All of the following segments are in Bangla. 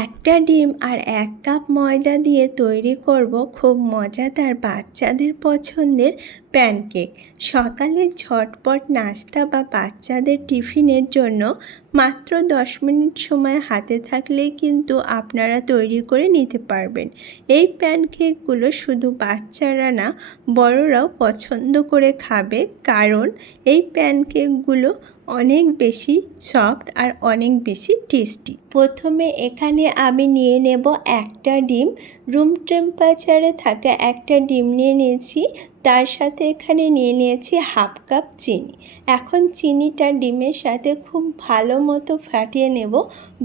একটা ডিম আর 1 কাপ ময়দা দিয়ে তৈরি করব খুব মজাদার বাচ্চাদের পছন্দের প্যানকেক। সকালে ঝটপট নাস্তা বা বাচ্চাদের টিফিনের জন্য মাত্র 10 মিনিট সময় হাতে থাকলেই কিন্তু আপনারা তৈরি করে নিতে পারবেন। এই প্যানকেকগুলো শুধু বাচ্চারা না, বড়রাও পছন্দ করে খাবে, কারণ এই প্যানকেকগুলো অনেক বেশি সফট আর অনেক বেশি টেস্টি। প্রথমে এখানে আমি নিয়ে নেব একটা ডিম। রুম টেম্পারেচারে থাকা একটা ডিম নিয়ে নিয়েছি, তার সাথে এখানে নিয়ে নিয়েছি হাফ কাপ চিনি। এখন চিনিটা ডিমের সাথে খুব ভালো মতো ফাটিয়ে নেব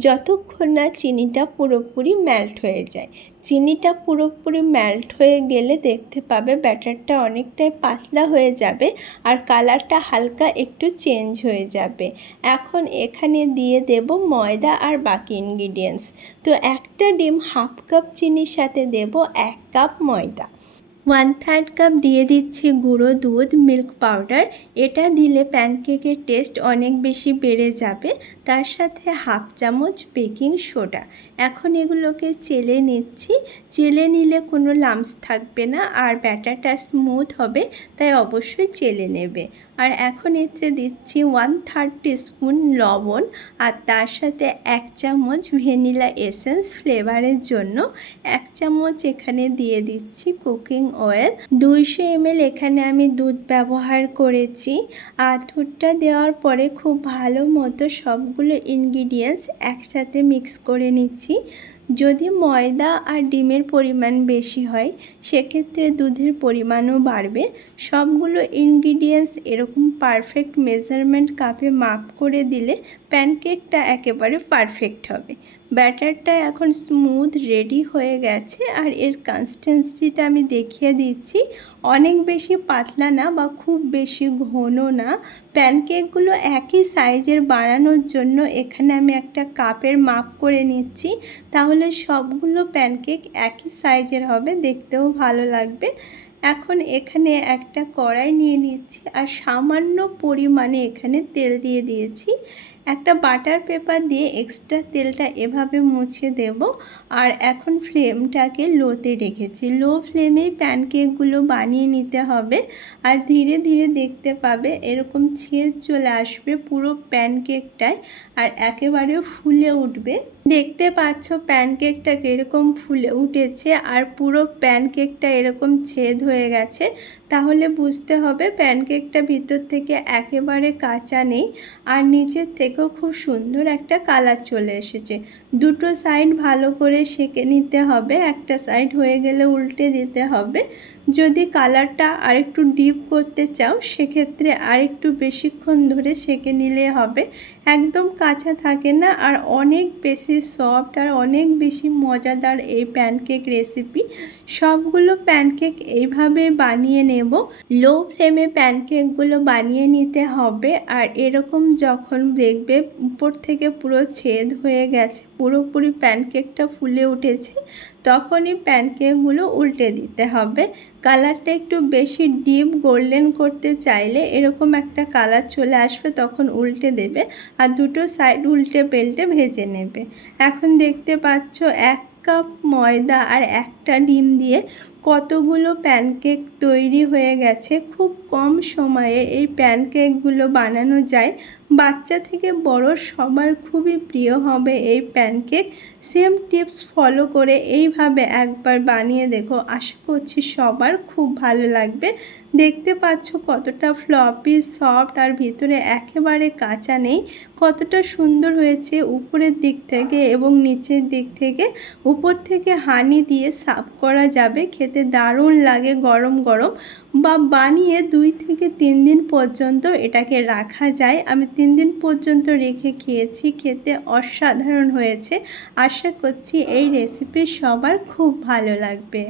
যতক্ষণ না চিনিটা পুরোপুরি মেল্ট হয়ে যায়। চিনিটা পুরোপুরি মেল্ট হয়ে গেলে দেখতে পাবে ব্যাটারটা অনেকটাই পাতলা হয়ে যাবে আর কালারটা হালকা একটু চেঞ্জ হয়ে যাবে। এখন এখানে দিয়ে দেব ময়দা আর বাকি ইনগ্রিডিয়েন্টস। তো একটা ডিম হাফ কাপ চিনির সাথে দেব 1 কাপ ময়দা। 1/3 কাপ দিয়ে দিচ্ছি গুঁড়ো দুধ, মিল্ক পাউডার। এটা দিলে প্যানকেকের টেস্ট অনেক বেশি বেড়ে যাবে। তার সাথে হাফ চামচ বেকিং সোডা। এখন এগুলোকে চেলে নিচ্ছি। চেলে নিলে কোনো লাম্পস থাকবে না আর ব্যাটারটা স্মুথ হবে, তাই অবশ্যই চেলে নেবে। আর এখন এতে দিচ্ছি 1/3 টিস্পুন লবণ আর তার সাথে 1 চামচ ভ্যানিলা এসেন্স ফ্লেভারের জন্য। 1 চামচ এখানে দিয়ে দিচ্ছি কুকিং অয়েল। 200 ml এখানে আমি দুধ ব্যবহার করেছি। আর দুধটা দেওয়ার পরে খুব ভালো মতো সবগুলো ইনগ্রিডিয়েন্টস একসাথে মিক্স করে নিচ্ছি। যদি ময়দা আর ডিমের পরিমাণ বেশি হয় সেক্ষেত্রে দুধের পরিমাণও বাড়বে। সবগুলো ইনগ্রিডিয়েন্টস এরকম পারফেক্ট মেজারমেন্ট কাপে মাপ করে দিলে প্যানকেকটা একেবারে পারফেক্ট হবে। ব্যাটারটা এখন স্মুথ রেডি হয়ে গেছে আর এর কনসিস্টেন্সিটা আমি দেখিয়ে দিচ্ছি। অনেক বেশি পাতলা না বা খুব বেশি ঘন না। প্যানকেকগুলো একই সাইজের বানানোর জন্য এখানে আমি একটা কাপের মাপ করে নিচ্ছি, তাহলে সবগুলো প্যানকেক একই সাইজের হবে, দেখতেও ভালো লাগবে। এখন এখানে একটা কড়াই নিয়ে নিচ্ছি আর সামান্য পরিমাণে এখানে তেল দিয়ে দিয়েছি। একটা বাটার পেপার দিয়ে এক্সট্রা তেলটা এভাবে মুছে দেব। আর এখন ফ্লেমটাকে লোতে রেখেছি। লো ফ্লেমেই প্যানকেকগুলো বানিয়ে নিতে হবে। আর ধীরে ধীরে দেখতে পাবে এরকম ছেদ চলে আসবে পুরো প্যানকেকটায় আর একেবারে ফুলে উঠবে। দেখতে পাচ্ছ প্যানকেকটা এরকম ফুলে উঠেছে আর পুরো প্যানকেকটা এরকম ছেদ হয়ে গেছে, তাহলে বুঝতে হবে প্যানকেকটা ভিতর থেকে একেবারে কাঁচা নেই আর নিচের থেকেও খুব সুন্দর একটা কালার চলে এসেছে। দুটো সাইড ভালো করে সেঁকে নিতে হবে। একটা সাইড হয়ে গেলে উল্টে দিতে হবে। যদি কালারটা আরেকটু ডিপ করতে চাও সেক্ষেত্রে আরেকটু বেশিক্ষণ ধরে সেঁকে নিলে হবে। একদম কাঁচা থাকে না আর অনেক বেশি সফট আর অনেক বেশি মজাদার এই প্যানকেক রেসিপি। সবগুলো প্যানকেক এইভাবে বানিয়ে নেব। লো ফ্লেমে প্যানকেকগুলো বানিয়ে নিতে হবে আর এরকম যখন দেখবে উপর থেকে পুরো ছেদ হয়ে গেছে, পুরোপুরি প্যানকেকটা ফুলে উঠেছে, তখনই প্যানকেকগুলো উল্টে দিতে হবে। কালারটা একটু বেশি ডিপ গোল্ডেন করতে চাইলে এরকম একটা কালার চলে আসবে, তখন উল্টে দেবে আর দুটো সাইড উল্টে পাল্টে ভেজে নেবে। এখন দেখতে পাচ্ছ 1 কাপ ময়দা আর একটা ডিম দিয়ে কতগুলো প্যানকেক তৈরি হয়ে গেছে। খুব কম সময়ে এই প্যানকেকগুলো বানানো যায়। বাচ্চা থেকে বড় সবার খুবই প্রিয় হবে এই প্যানকেক। সেম টিপস ফলো করে এইভাবে একবার বানিয়ে দেখো, আশা করছি সবার খুব ভালো লাগবে। দেখতে পাচ্ছ কতটা ফ্লপি, সফট আর ভিতরে একেবারে কাঁচা নেই। কতটা সুন্দর হয়েছে উপরের দিক থেকে এবং নিচের দিক থেকে। উপর থেকে হানি দিয়ে সার্ভ করা যাবে, খেতে দারুণ লাগে গরম গরম। বা বানিয়ে 2 থেকে 3 দিন পর্যন্ত এটাকে রাখা যায়। আমি 3 দিন পর্যন্ত রেখে খেয়েছি, খেতে অসাধারণ হয়েছে। আশা করছি এই রেসিপি সবার খুব ভালো লাগবে।